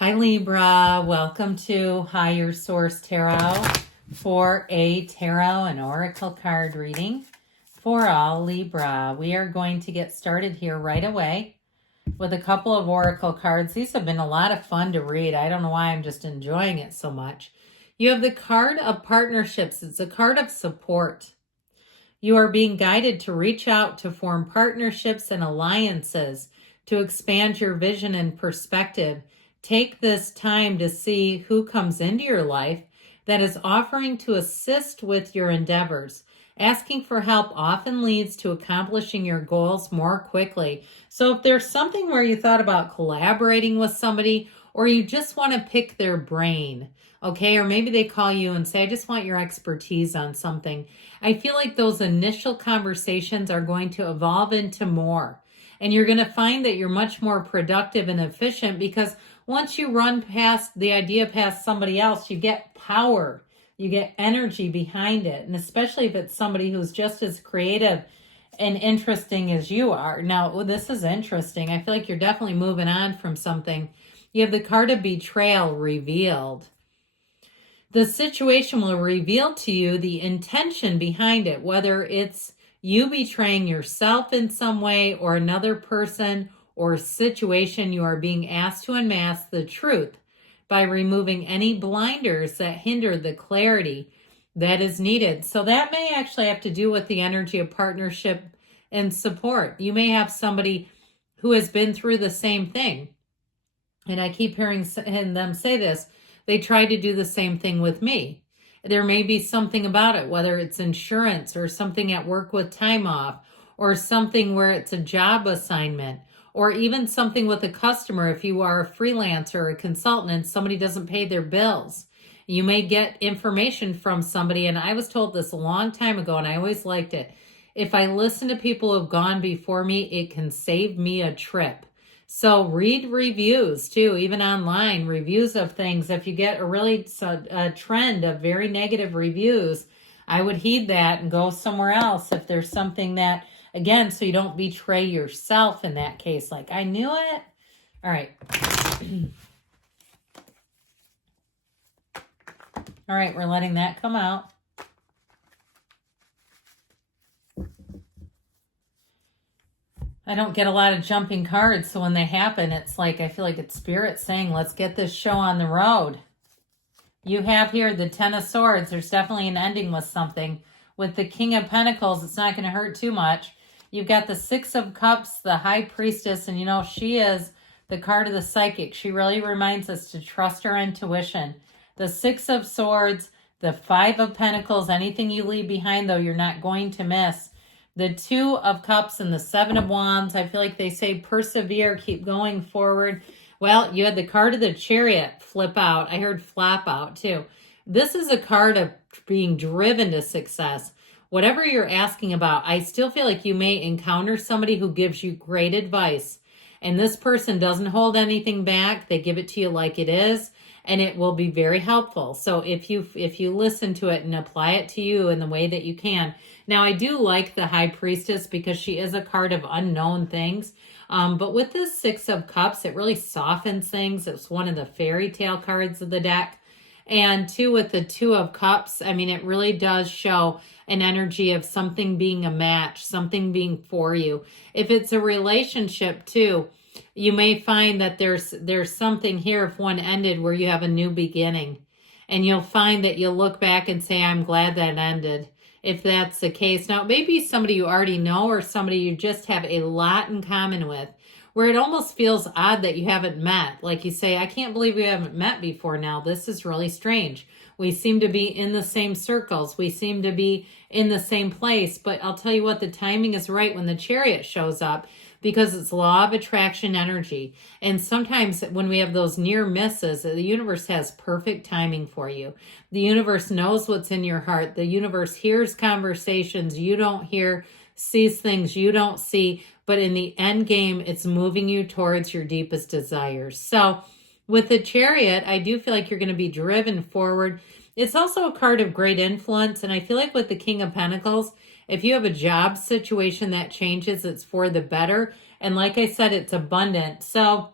Hi Libra, welcome to Higher Source Tarot for a tarot and oracle card reading for all Libra. We are going to get started here right away with a couple of oracle cards. These have been a lot of fun to read. I don't know why I'm just enjoying it so much. You have the card of partnerships. It's a card of support. You are being guided to reach out to form partnerships and alliances to expand your vision and perspective. Take this time to see who comes into your life that is offering to assist with your endeavors. Asking for help often leads to accomplishing your goals more quickly. So if there's something where you thought about collaborating with somebody, or you just want to pick their brain, okay, or maybe they call you and say, I just want your expertise on something. I feel like those initial conversations are going to evolve into more. And you're going to find that you're much more productive and efficient because once you run past the idea past somebody else, you get power, you get energy behind it. And especially if it's somebody who's just as creative and interesting as you are. Now, this is interesting. I feel like you're definitely moving on from something. You have the card of betrayal revealed. The situation will reveal to you the intention behind it, whether it's you betraying yourself in some way or another person or situation. You are being asked to unmask the truth by removing any blinders that hinder the clarity that is needed. So that may actually have to do with the energy of partnership and support. You may have somebody who has been through the same thing. And I keep hearing them say this. They tried to do the same thing with me. There may be something about it, whether it's insurance or something at work with time off, or something where it's a job assignment, or even something with a customer. If you are a freelancer or a consultant and somebody doesn't pay their bills, you may get information from somebody. And I was told this a long time ago, and I always liked it. If I listen to people who have gone before me, it can save me a trip. So read reviews too, even online, reviews of things. If you get a trend of very negative reviews, I would heed that and go somewhere else if there's something that, again, so you don't betray yourself in that case. Like, I knew it. All right. All right, we're letting that come out. I don't get a lot of jumping cards, so when they happen, it's like, I feel like it's spirit saying, let's get this show on the road. You have here the Ten of Swords. There's definitely an ending with something. With the King of Pentacles, it's not going to hurt too much. You've got the Six of Cups, the High Priestess, and you know, she is the card of the psychic. She really reminds us to trust our intuition. The Six of Swords, the Five of Pentacles, anything you leave behind, though, you're not going to miss. The Two of Cups and the Seven of Wands, I feel like they say persevere, keep going forward. Well, you had the card of the Chariot flip out. I heard flap out too. This is a card of being driven to success. Whatever you're asking about, I still feel like you may encounter somebody who gives you great advice. And this person doesn't hold anything back. They give it to you like it is. And it will be very helpful. So if you listen to it and apply it to you in the way that you can. Now, I do like the High Priestess because she is a card of unknown things. But with this Six of Cups, it really softens things. It's one of the fairy tale cards of the deck. And two, with the Two of Cups, I mean, it really does show an energy of something being a match, something being for you. If it's a relationship too, you may find that there's something here, if one ended, where you have a new beginning. And you'll find that you'll look back and say, I'm glad that ended, if that's the case. Now, it may be somebody you already know or somebody you just have a lot in common with, where it almost feels odd that you haven't met. Like you say, I can't believe we haven't met before now. This is really strange. We seem to be in the same circles. We seem to be in the same place. But I'll tell you what, the timing is right when the Chariot shows up, because it's law of attraction energy. And sometimes when we have those near misses, the universe has perfect timing for you. The universe knows what's in your heart. The universe hears conversations you don't hear, sees things you don't see. But in the end game, it's moving you towards your deepest desires. So with the Chariot, I do feel like you're going to be driven forward. It's also a card of great influence. And I feel like with the King of Pentacles, if you have a job situation that changes, it's for the better. And like I said, it's abundant. So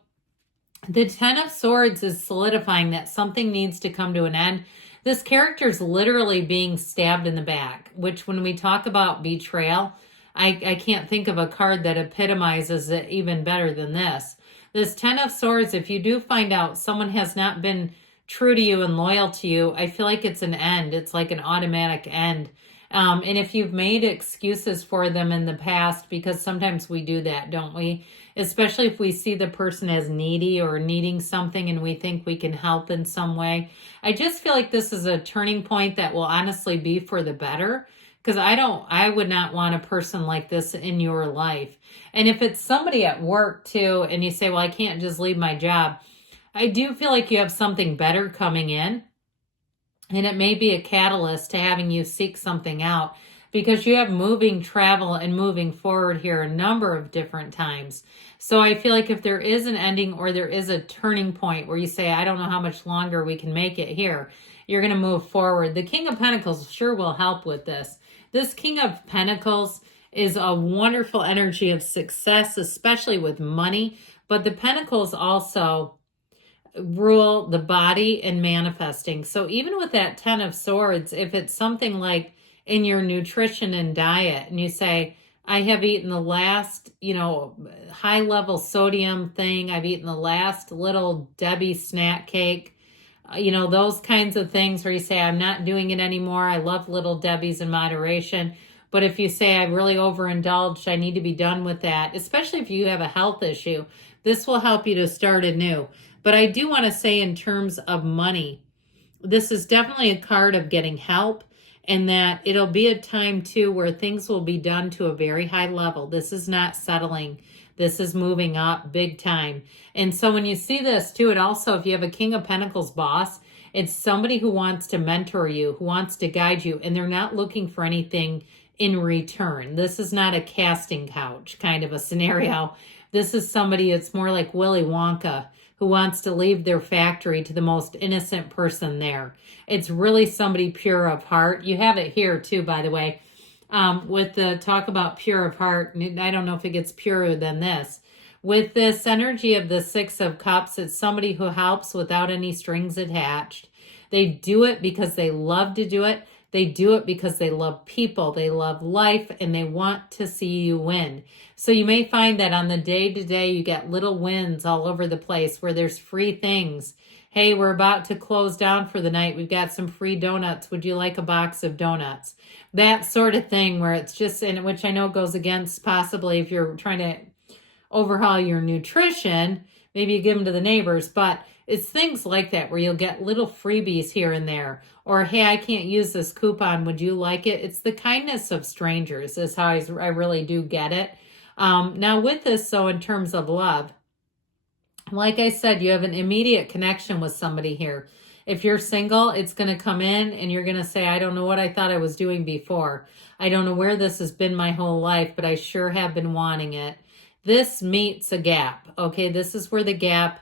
The Ten of Swords is solidifying that something needs to come to an end. This character is literally being stabbed in the back, which when we talk about betrayal, I can't think of a card that epitomizes it even better than this. This Ten of Swords, if you do find out someone has not been true to you and loyal to you, I feel like it's an end. It's like an automatic end. And if you've made excuses for them in the past, because sometimes we do that, don't we? Especially if we see the person as needy or needing something and we think we can help in some way. I just feel like this is a turning point that will honestly be for the better, because I would not want a person like this in your life. And if it's somebody at work too, and you say, well, I can't just leave my job, I do feel like you have something better coming in. And it may be a catalyst to having you seek something out, because you have moving travel and moving forward here a number of different times. So I feel like if there is an ending or there is a turning point where you say, I don't know how much longer we can make it here, you're going to move forward. The King of Pentacles sure will help with this. This King of Pentacles is a wonderful energy of success, especially with money. But the Pentacles also rule the body and manifesting. So even with that Ten of Swords, if it's something like in your nutrition and diet and you say, I have eaten the last, high level sodium thing, I've eaten the last little Debbie snack cake, those kinds of things where you say, I'm not doing it anymore. I love Little Debbie's in moderation. But if you say, I've really overindulged, I need to be done with that, especially if you have a health issue, this will help you to start anew. But I do want to say in terms of money, this is definitely a card of getting help, and that it'll be a time too where things will be done to a very high level. This is not settling. This is moving up big time. And so when you see this too, it also, if you have a King of Pentacles boss, it's somebody who wants to mentor you, who wants to guide you, and they're not looking for anything in return. This is not a casting couch kind of a scenario. This is somebody, it's more like Willy Wonka, who wants to leave their factory to the most innocent person there. It's really somebody pure of heart. You have it here too, by the way, with the talk about pure of heart. I don't know if it gets purer than this. With this energy of the Six of Cups, it's somebody who helps without any strings attached. They do it because they love to do it. They do it because they love people, they love life, and they want to see you win. So you may find that on the day-to-day, you get little wins all over the place where there's free things. Hey, we're about to close down for the night. We've got some free donuts. Would you like a box of donuts? That sort of thing where it's just, and which I know goes against possibly if you're trying to overhaul your nutrition, maybe you give them to the neighbors, but it's things like that where you'll get little freebies here and there. Or, hey, I can't use this coupon. Would you like it? It's the kindness of strangers is how I really do get it. Now with this, so in terms of love, like I said, you have an immediate connection with somebody here. If you're single, it's going to come in and you're going to say, I don't know what I thought I was doing before. I don't know where this has been my whole life, but I sure have been wanting it. This meets a gap. Okay, this is where the gap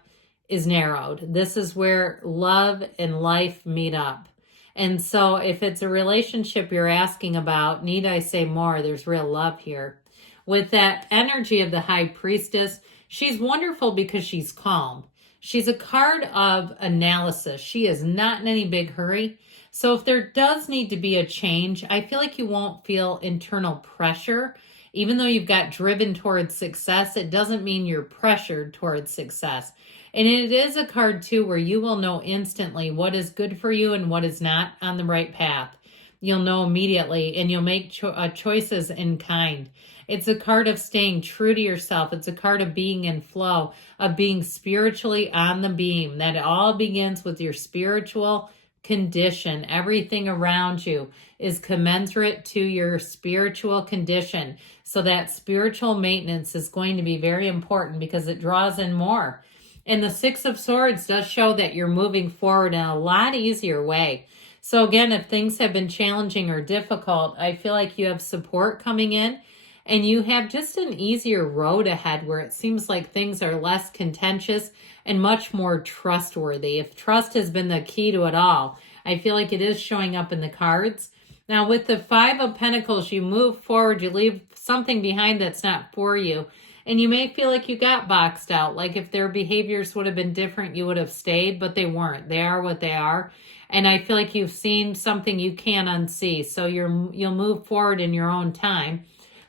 is narrowed. This is where love and life meet up. And so if it's a relationship you're asking about, need I say more? There's real love here. With that energy of the High Priestess, she's wonderful because she's calm. She's a card of analysis. She is not in any big hurry. So if there does need to be a change, I feel like you won't feel internal pressure. Even though you've got driven towards success, it doesn't mean you're pressured towards success. And it is a card, too, where you will know instantly what is good for you and what is not on the right path. You'll know immediately, and you'll make choices in kind. It's a card of staying true to yourself. It's a card of being in flow, of being spiritually on the beam. That it all begins with your spiritual condition. Everything around you is commensurate to your spiritual condition. So that spiritual maintenance is going to be very important because it draws in more. And the Six of Swords does show that you're moving forward in a lot easier way. So again, if things have been challenging or difficult, I feel like you have support coming in and you have just an easier road ahead where it seems like things are less contentious and much more trustworthy. If trust has been the key to it all, I feel like it is showing up in the cards. Now with the Five of Pentacles, you move forward, you leave something behind that's not for you. And you may feel like you got boxed out. Like if their behaviors would have been different, you would have stayed, but they weren't. They are what they are. And I feel like you've seen something you can't unsee. So you'll move forward in your own time.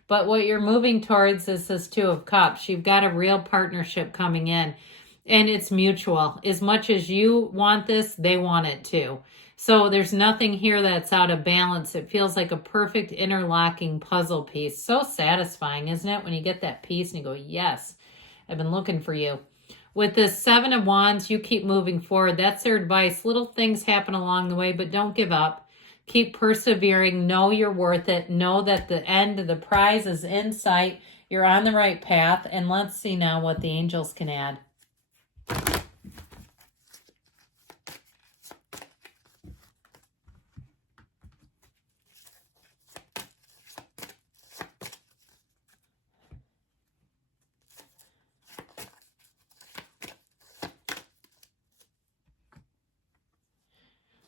But what you're moving towards is this Two of Cups. You've got a real partnership coming in. And it's mutual. As much as you want this, they want it too. So there's nothing here that's out of balance. It feels like a perfect interlocking puzzle piece. So satisfying, isn't it? When you get that piece and you go, yes, I've been looking for you. With this Seven of Wands, you keep moving forward. That's their advice. Little things happen along the way, but don't give up. Keep persevering. Know you're worth it. Know that the end of the prize is in sight. You're on the right path. And let's see now what the angels can add.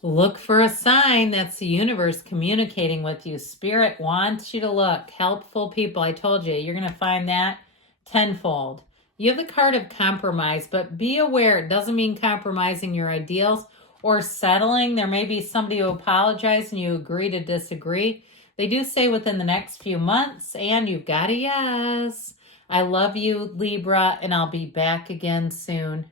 Look for a sign. That's the universe communicating with you. Spirit wants you to look. Helpful people. I told you, you're going to find that tenfold. You have the card of compromise, but be aware. It doesn't mean compromising your ideals or settling. There may be somebody who apologized and you agree to disagree. They do say within the next few months, and you've got a yes. I love you, Libra, and I'll be back again soon.